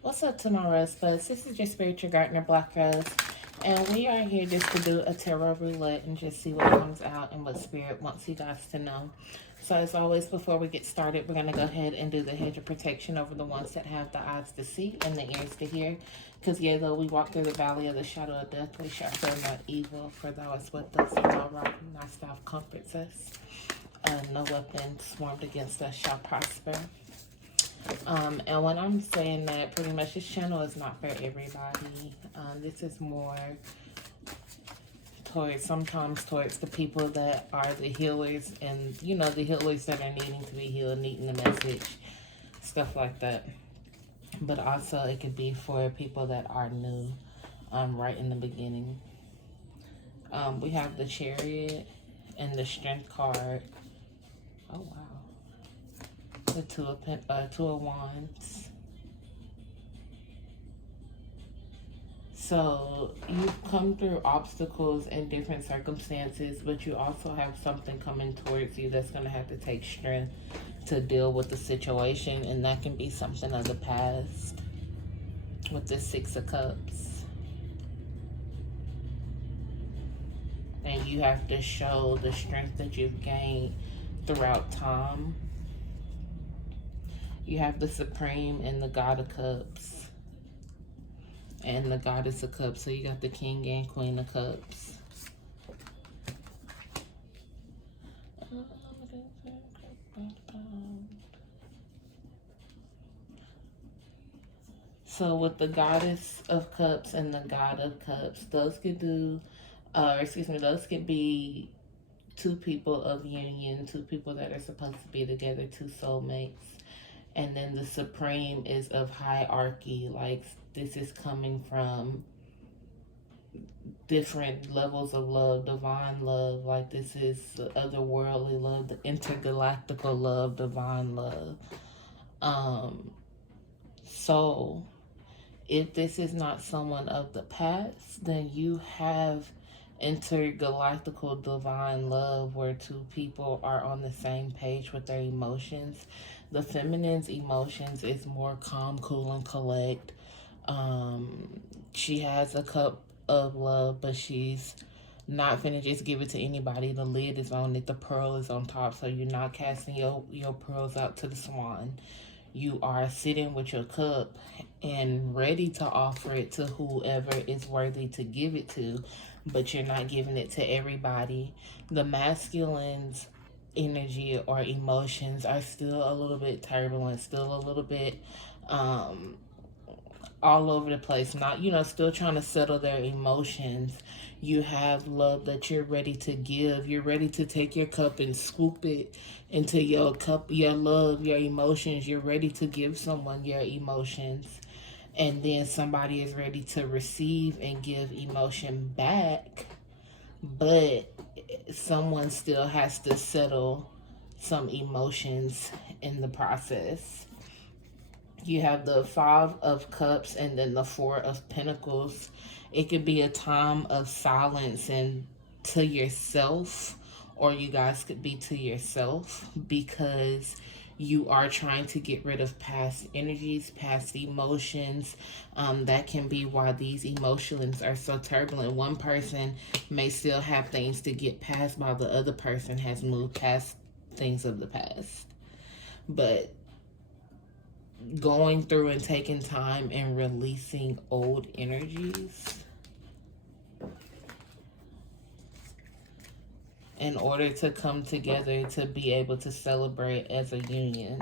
What's up to my Rose Buds? This is your spiritual gardener, Black Rose, and we are here just to do a tarot roulette and just see what comes out and what spirit wants you guys to know. So as always, before we get started, we're going to go ahead and do the hedge of protection over the ones that have the eyes to see and the ears to hear. Because yea, though we walk through the valley of the shadow of death, we shall fear not evil, for thou art with us, and thou rock and thy staff comforts us. No weapon formed against us shall prosper. And when I'm saying that, pretty much this channel is not for everybody. This is more sometimes towards the people that are the healers and, you know, the healers that are needing to be healed, needing the message, stuff like that. But also it could be for people that are new, right in the beginning. We have the Chariot and the Strength card. Oh, wow. The Two of Wands. So you've come through obstacles and different circumstances, but you also have something coming towards you that's going to have to take strength to deal with the situation, and that can be something of the past with the Six of Cups. And you have to show the strength that you've gained throughout time. You have the Supreme and the God of Cups. And the Goddess of Cups. So you got the King and Queen of Cups. So with the Goddess of Cups and the God of Cups, those could do, those could be two people of union, two people that are supposed to be together, two soulmates. And then the Supreme is of hierarchy, like this is coming from different levels of love, divine love, like this is the otherworldly love, the intergalactical love, divine love. So if this is not someone of the past, then you have intergalactical divine love where two people are on the same page with their emotions. The feminine's emotions is more calm, cool, and collect. She has a cup of love, but she's not finna just give it to anybody. The lid is on it, the pearl is on top, so you're not casting your pearls out to the swan. You are sitting with your cup and ready to offer it to whoever is worthy to give it to, but you're not giving it to everybody. The masculine's energy or emotions are still a little bit turbulent, still a little bit all over the place, not, you know, still trying to settle their emotions. You have love that you're ready to give. You're ready to take your cup and scoop it into your cup, your love, your emotions. You're ready to give someone your emotions. And then somebody is ready to receive and give emotion back. But someone still has to settle some emotions in the process. You have the Five of Cups and then the Four of Pentacles. It could be a time of silence and to yourself, or you guys could be to yourself because you are trying to get rid of past energies, past emotions. That can be why these emotions are so turbulent. One person may still have things to get past while the other person has moved past things of the past. But going through and taking time and releasing old energies in order to come together to be able to celebrate as a union.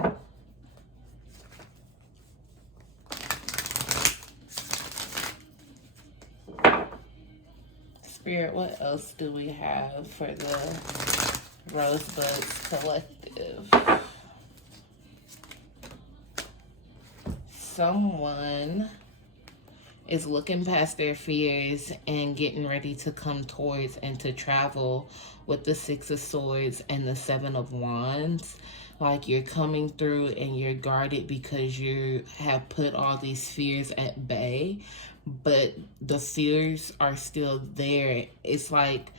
Spirit, what else do we have for the Rosebuds Collective? Someone is looking past their fears and getting ready to come towards and to travel with the Six of Swords and the Seven of Wands. Like you're coming through and you're guarded because you have put all these fears at bay, but the fears are still there. It's like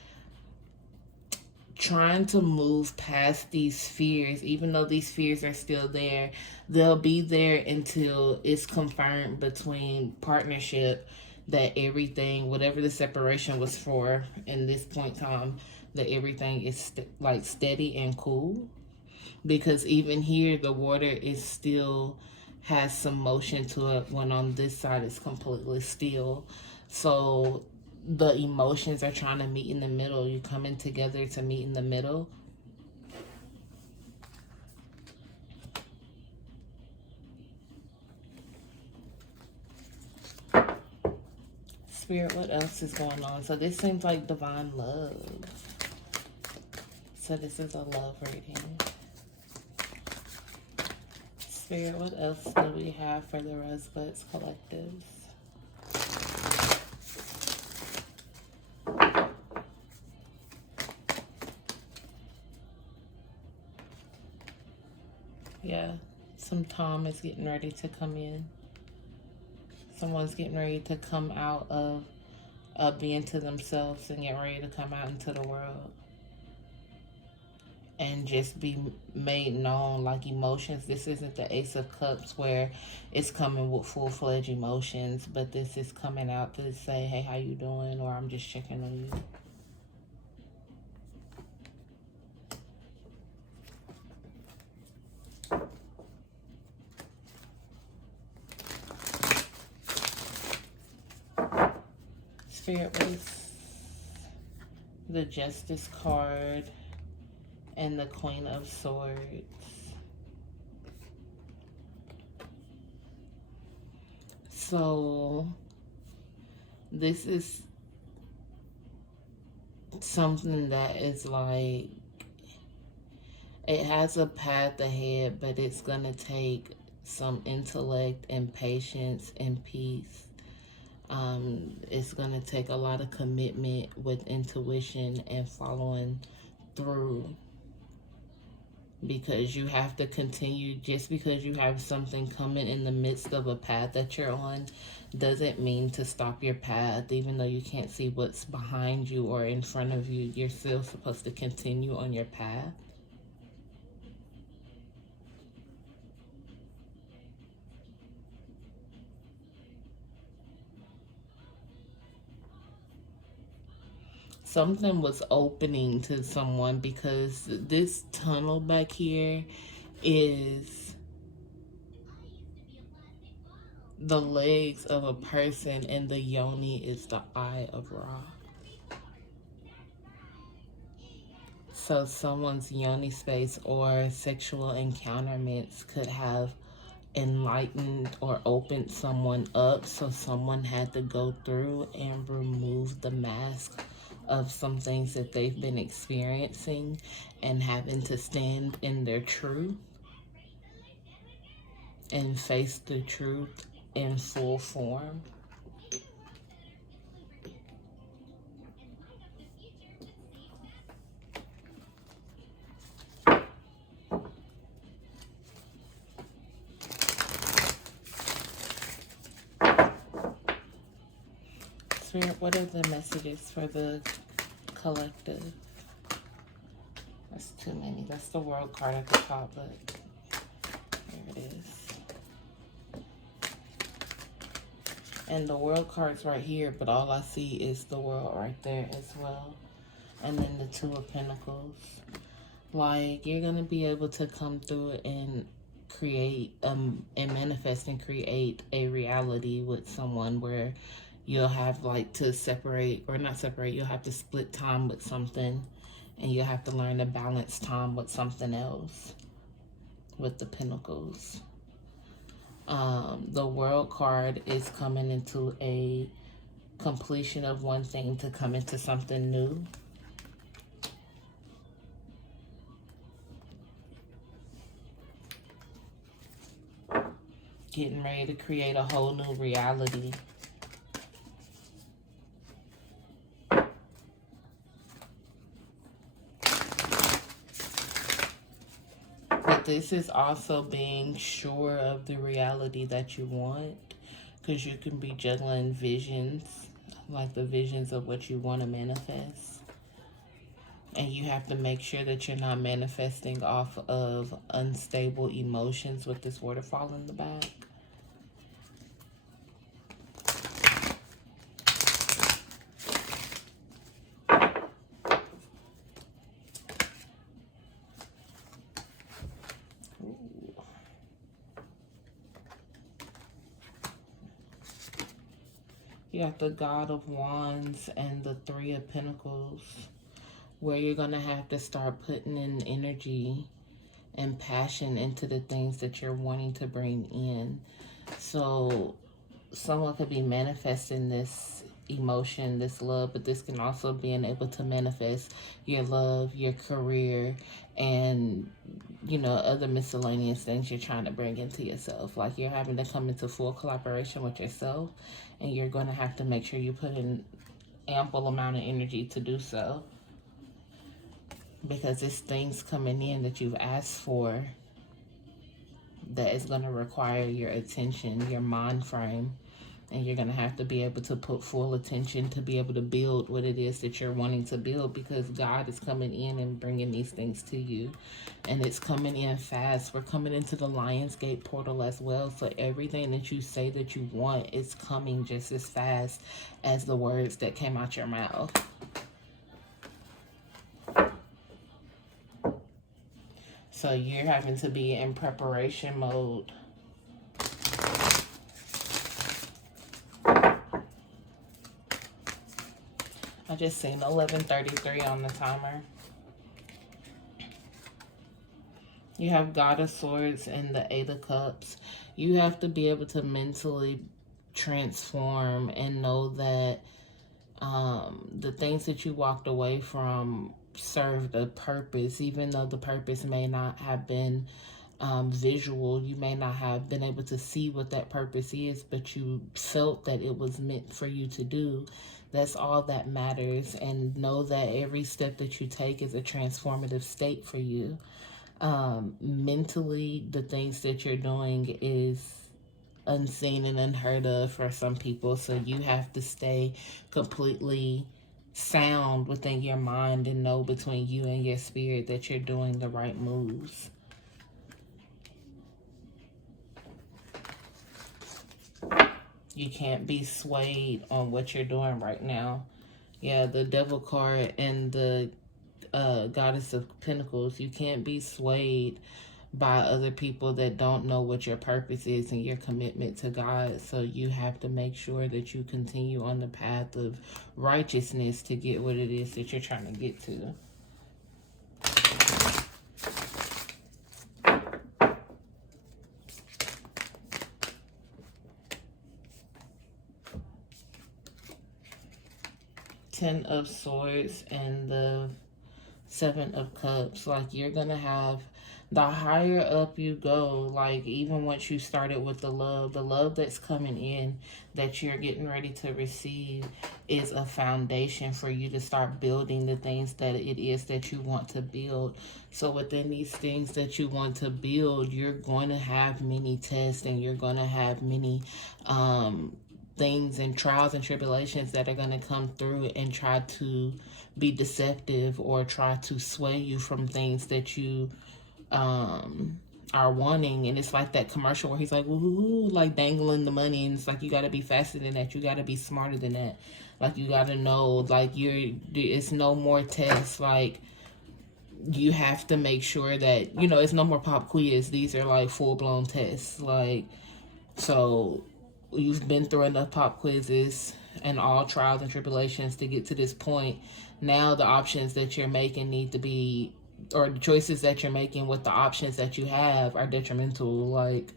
trying to move past these fears. Even though these fears are still there, they'll be there until it's confirmed between partnership that everything, whatever the separation was for in this point in time, that everything is like steady and cool. Because even here, the water is still has some motion to it, when on this side it's completely still. So the emotions are trying to meet in the middle. You're coming together to meet in the middle. Spirit, what else is going on? So this seems like divine love. So this is a love reading. Spirit, what else do we have for the Rosebuds Collectives? Yeah, some time is getting ready to come in. Someone's getting ready to come out of being to themselves and get ready to come out into the world. And just be made known, like emotions. This isn't the Ace of Cups where it's coming with full-fledged emotions, but this is coming out to say, hey, how you doing? Or I'm just checking on you. Spirit, what is the Justice card and the Queen of Swords? So this is something that is like, it has a path ahead, but it's gonna take some intellect and patience and peace. It's gonna take a lot of commitment with intuition and following through, because you have to continue. Just because you have something coming in the midst of a path that you're on doesn't mean to stop your path. Even though you can't see what's behind you or in front of you, you're still supposed to continue on your path. Something was opening to someone, because this tunnel back here is the legs of a person, and the yoni is the eye of Ra. So someone's yoni space or sexual encounterments could have enlightened or opened someone up. So someone had to go through and remove the mask of some things that they've been experiencing and having to stand in their truth and face the truth in full form. Spirit, what are the messages for the collective? That's too many. That's the World card at the top, but there it is. And the World card's right here, but all I see is the World right there as well. And then the Two of Pentacles. Like, you're going to be able to come through and create and manifest and create a reality with someone where you'll have like to separate, or not separate, you'll have to split time with something, and you'll have to learn to balance time with something else with the Pentacles. The World card is coming into a completion of one thing to come into something new. Getting ready to create a whole new reality. But this is also being sure of the reality that you want, because you can be juggling visions, like the visions of what you want to manifest. And you have to make sure that you're not manifesting off of unstable emotions with this waterfall in the back. You got the God of Wands and the Three of Pentacles, where you're going to have to start putting in energy and passion into the things that you're wanting to bring in. So someone could be manifesting this emotion, this love, but this can also be able to manifest your love, your career, and, you know, other miscellaneous things you're trying to bring into yourself. Like, you're having to come into full collaboration with yourself, and you're going to have to make sure you put in ample amount of energy to do so, because it's things coming in that you've asked for that is going to require your attention, your mind frame, and you're going to have to be able to put full attention to be able to build what it is that you're wanting to build, because God is coming in and bringing these things to you, and it's coming in fast. We're coming into the Lionsgate portal as well, so everything that you say that you want is coming just as fast as the words that came out your mouth. So you're having to be in preparation mode. I just seen 11:33 on the timer. You have God of Swords and the Eight of Cups. You have to be able to mentally transform and know that the things that you walked away from served a purpose, even though the purpose may not have been visual. You may not have been able to see what that purpose is, but you felt that it was meant for you to do. That's all that matters. And know that every step that you take is a transformative state for you. Mentally, the things that you're doing is unseen and unheard of for some people, so you have to stay completely sound within your mind and know between you and your spirit that you're doing the right moves. You can't be swayed on what you're doing right now. Yeah, the Devil card and the Goddess of Pentacles. You can't be swayed by other people that don't know what your purpose is and your commitment to God. So you have to make sure that you continue on the path of righteousness to get what it is that you're trying to get to. Ten of Swords and the Seven of Cups. Like, you're gonna have, the higher up you go, like, even once you started with the love that's coming in, that you're getting ready to receive, is a foundation for you to start building the things that it is that you want to build. So within these things that you want to build, you're going to have many tests, and you're going to have many things and trials and tribulations that are going to come through and try to be deceptive or try to sway you from things that you are wanting. And it's like that commercial where he's like, woohoo, like dangling the money, and it's like, you got to be faster than that, you got to be smarter than that, like, you got to know, like, it's no more tests. Like, you have to make sure that, you know, it's no more pop quiz. These are like full-blown tests. Like, so you've been through enough pop quizzes and all trials and tribulations to get to this point. Now the options that you're making need to be, or the choices that you're making with the options that you have are detrimental. Like,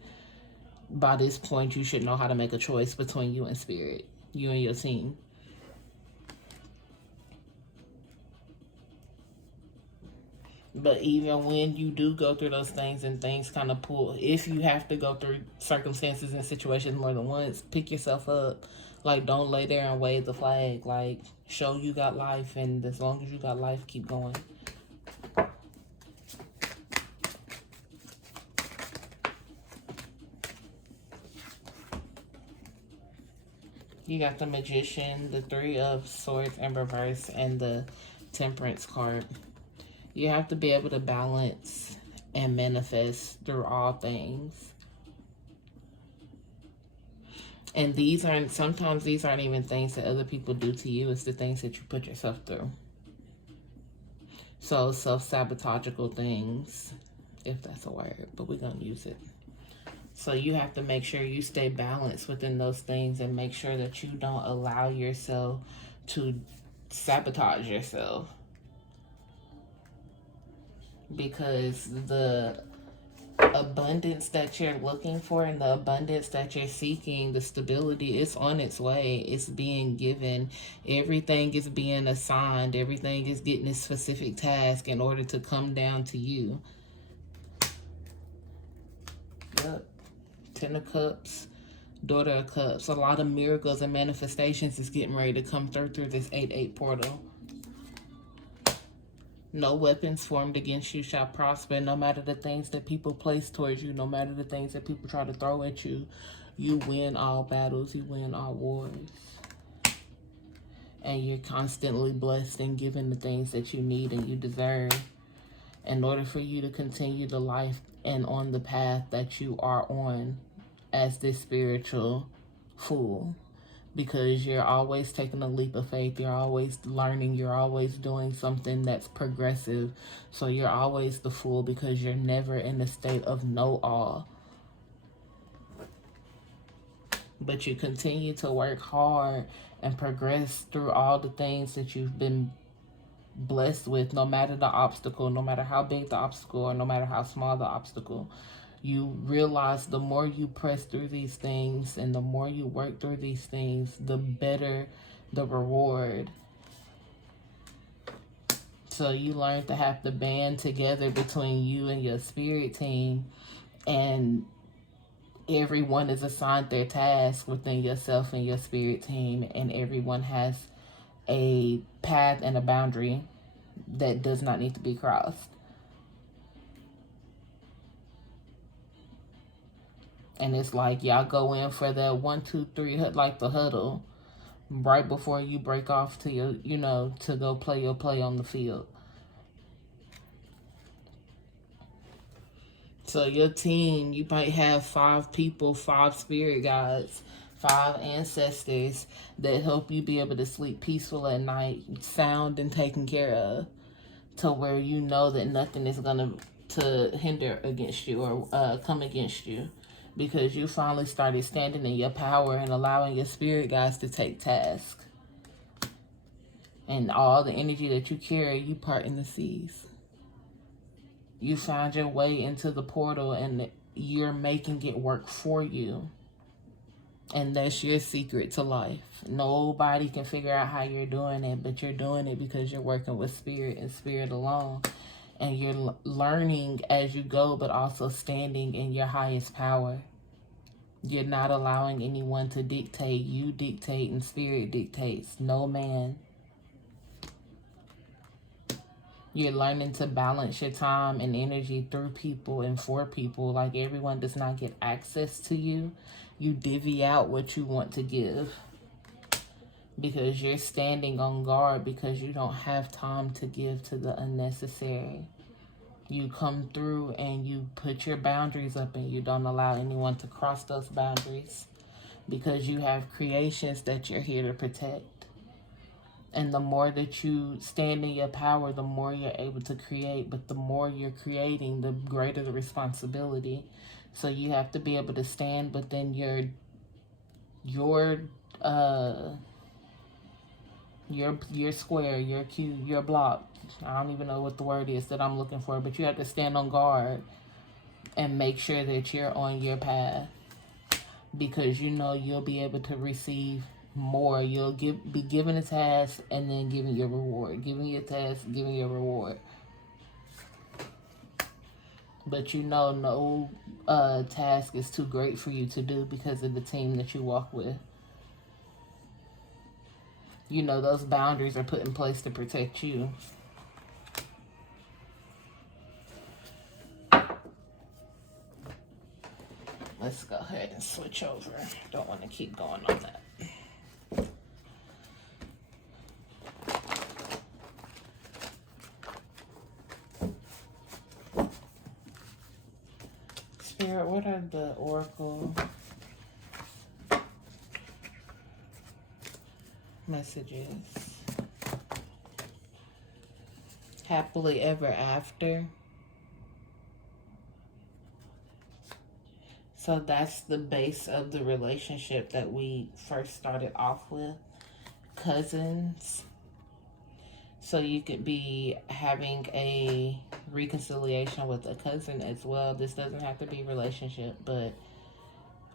by this point, you should know how to make a choice between you and spirit, you and your team. But even when you do go through those things and things kind of pull, if you have to go through circumstances and situations more than once, pick yourself up. Like, don't lay there and wave the flag. Like, show you got life, and as long as you got life, keep going. You got the Magician, the Three of Swords in reverse, and the Temperance card. You have to be able to balance and manifest through all things. And sometimes these aren't even things that other people do to you. It's the things that you put yourself through. So self-sabotagical things, if that's a word, but we're going to use it. So you have to make sure you stay balanced within those things and make sure that you don't allow yourself to sabotage yourself. Because the abundance that you're looking for and the abundance that you're seeking, the stability, is on its way. It's being given. Everything is being assigned. Everything is getting a specific task in order to come down to you. Yep. Ten of Cups, Daughter of Cups. A lot of miracles and manifestations is getting ready to come through this 8-8 portal. No weapons formed against you shall prosper. No matter the things that people place towards you, no matter the things that people try to throw at you, you win all battles, you win all wars. And you're constantly blessed and given the things that you need and you deserve in order for you to continue the life and on the path that you are on as this spiritual fool. Because you're always taking a leap of faith. You're always learning. You're always doing something that's progressive. So you're always the fool because you're never in a state of know-all. But you continue to work hard and progress through all the things that you've been blessed with, no matter the obstacle, no matter how big the obstacle or no matter how small the obstacle. You realize the more you press through these things and the more you work through these things, the better the reward. So you learn to have to band together between you and your spirit team, and everyone is assigned their task within yourself and your spirit team, and everyone has a path and a boundary that does not need to be crossed. And it's like y'all go in for the 1, 2, 3, like the huddle, right before you break off to your, to go play your play on the field. So your team, you might have 5 people, 5 spirit guides, 5 ancestors that help you be able to sleep peaceful at night, sound and taken care of, to where you know that nothing is going to hinder against you or come against you. Because you finally started standing in your power and allowing your spirit guides to take task. And all the energy that you carry, you part in the seas. You found your way into the portal and you're making it work for you. And that's your secret to life. Nobody can figure out how you're doing it, but you're doing it because you're working with spirit and spirit alone. And you're learning as you go, but also standing in your highest power. You're not allowing anyone to dictate. You dictate and spirit dictates. No man. You're learning to balance your time and energy through people and for people. Like, everyone does not get access to you. You divvy out what you want to give. Because you're standing on guard because you don't have time to give to the unnecessary. You come through and you put your boundaries up and you don't allow anyone to cross those boundaries because you have creations that you're here to protect. And the more that you stand in your power, the more you're able to create. But the more you're creating, the greater the responsibility. So you have to be able to stand within your square, your cube, your block. I don't even know what the word is that I'm looking for, but you have to stand on guard and make sure that you're on your path, because you'll be able to receive more. You'll be given a task and then given your reward. Giving your task, giving your reward. But no task is too great for you to do because of the team that you walk with. Those boundaries are put in place to protect you. Let's go ahead and switch over. Don't want to keep going on that. What are the oracle messages? Happily ever after. So that's the base of the relationship that we first started off with. Cousins. So you could be having a reconciliation with a cousin as well. This doesn't have to be relationship, but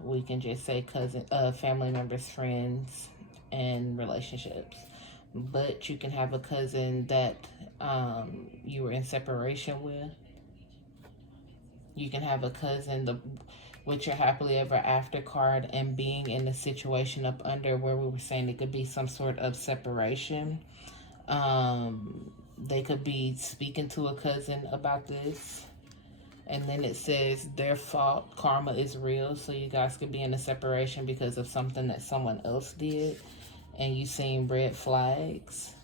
we can just say cousin, family members, friends, and relationships. But you can have a cousin that you were in separation with. You can have a cousin with your happily ever after card and being in the situation up under where we were saying it could be some sort of separation. They could be speaking to a cousin about this. And then it says their fault, karma is real. So you guys could be in a separation because of something that someone else did. And you seen red flags.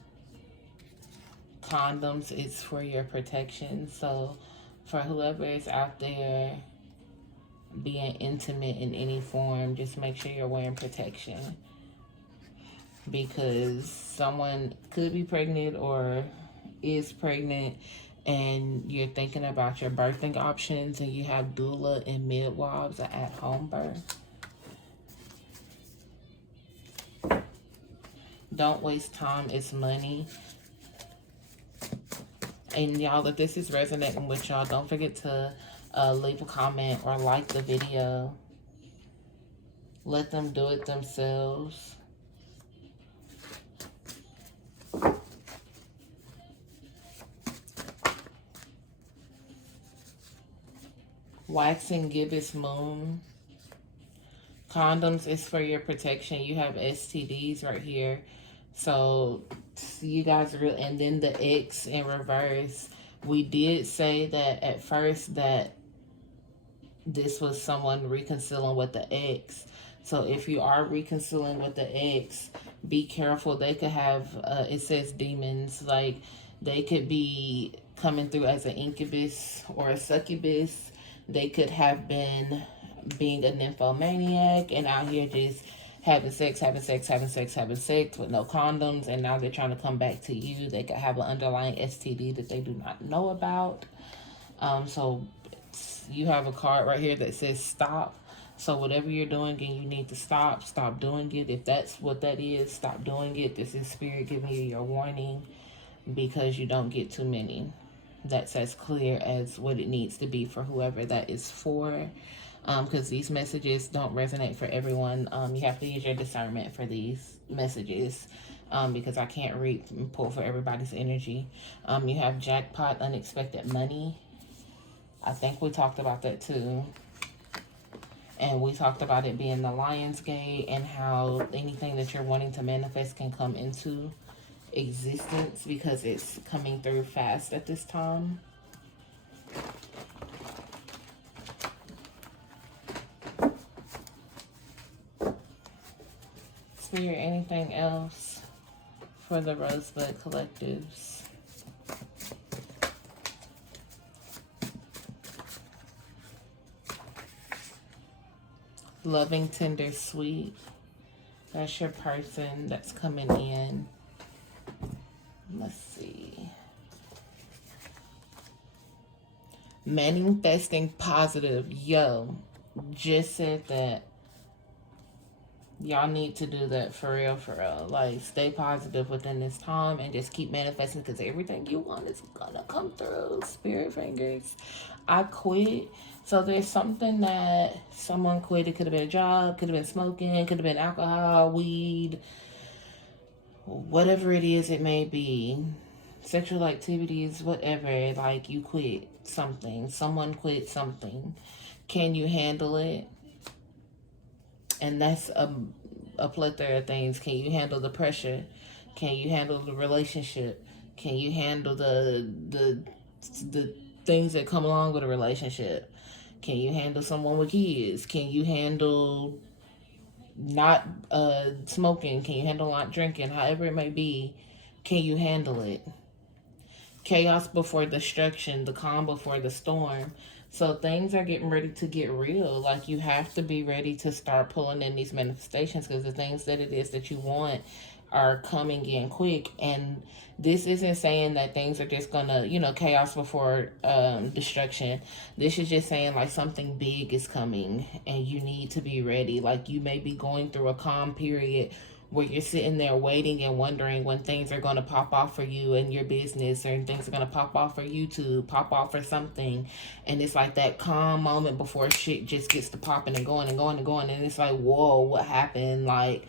Condoms, it's for your protection. So for whoever is out there being intimate in any form, just make sure you're wearing protection. Because someone could be pregnant or is pregnant and you're thinking about your birthing options and you have doula and midwives at home birth. Don't waste time, it's money. And y'all, if this is resonating with y'all, don't forget to leave a comment or like the video. Let them do it themselves. Waxing gibbous moon. Condoms is for your protection. You have STDs right here. So you guys really, and then the X in reverse. We did say that at first that this was someone reconciling with the ex. So if you are reconciling with the ex, be careful. They could have, it says demons, like they could be coming through as an incubus or a succubus. They could have been being a nymphomaniac and out here just having sex with no condoms, and now they're trying to come back to you. They could have an underlying STD that they do not know about. So you have a card right here that says stop. So whatever you're doing and you need to stop doing it. If that's what that is, stop doing it. This is spirit giving you your warning, because you don't get too many. That's as clear as what it needs to be for whoever that is for. Because these messages don't resonate for everyone. You have to use your discernment for these messages, because I can't read and pull for everybody's energy. You have jackpot, unexpected money. I think we talked about that too. And we talked about it being the Lion's Gate and how anything that you're wanting to manifest can come into existence because it's coming through fast at this time. Spirit, anything else for the Rosebud Collectives? Loving, tender, sweet. That's your person that's coming in. Let's see. Manifesting positive. Yo, just said that. Y'all need to do that for real, for real. Like, stay positive within this time and just keep manifesting, because everything you want is gonna come through. Spirit fingers. I quit. So there's something that someone quit. It could have been a job, could have been smoking, could have been alcohol, weed, whatever it is it may be. Sexual activities, whatever. Like, you quit something. Someone quit something. Can you handle it? And that's a plethora of things. Can you handle the pressure? Can you handle the relationship? Can you handle the things that come along with a relationship? Can you handle someone with kids? Can you handle not smoking? Can you handle not drinking? However it may be, can you handle it? Chaos before destruction, the calm before the storm. So things are getting ready to get real. Like, you have to be ready to start pulling in these manifestations, because the things that it is that you want are coming in quick. And this isn't saying that things are just gonna, chaos before destruction. This is just saying like something big is coming and you need to be ready. Like, you may be going through a calm period where you're sitting there waiting and wondering when things are going to pop off for you and your business, or things are going to pop off for YouTube, pop off for something. And it's like that calm moment before shit just gets to popping and going and going and going. And it's like, whoa, what happened? Like,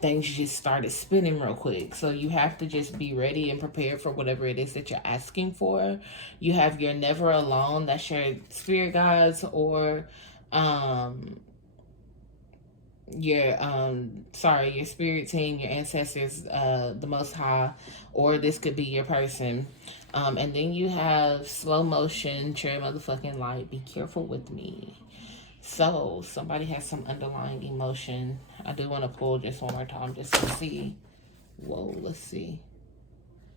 things just started spinning real quick. So you have to just be ready and prepared for whatever it is that you're asking for. You have your never alone, that's your spirit guides, or your spirit team, your ancestors, the Most High, or this could be your person. And then you have slow motion, cherry motherfucking light, be careful with me. So somebody has some underlying emotion. I do want to pull just one more time just to see. Whoa, let's see.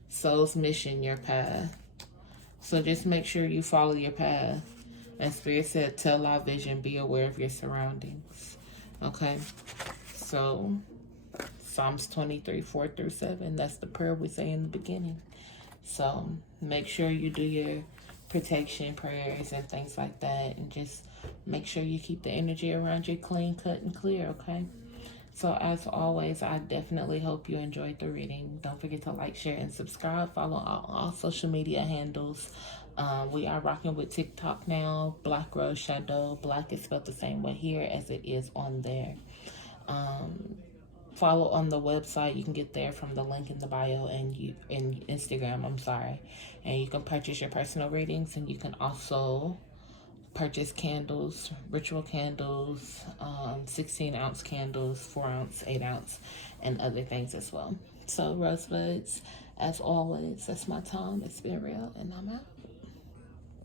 Soul's mission, your path. So just make sure you follow your path. And Spirit said, tell our vision, be aware of your surroundings. Okay, so Psalms 23, 4 through 7, that's the prayer we say in the beginning. So make sure you do your protection prayers and things like that, and just make sure you keep the energy around you clean, cut, and clear, okay? So as always, I definitely hope you enjoyed the reading. Don't forget to like, share, and subscribe. Follow all social media handles. We are rocking with TikTok now, BlaqueRoseShadeaux. Black is spelled the same way here as it is on there. Follow on the website. You can get there from the link in the bio, and in Instagram, I'm sorry. And you can purchase your personal readings, and you can also purchase candles, ritual candles, 16-ounce candles, 4-ounce, 8-ounce, and other things as well. So rosebuds, as always, that's my time. It's been real, and I'm out.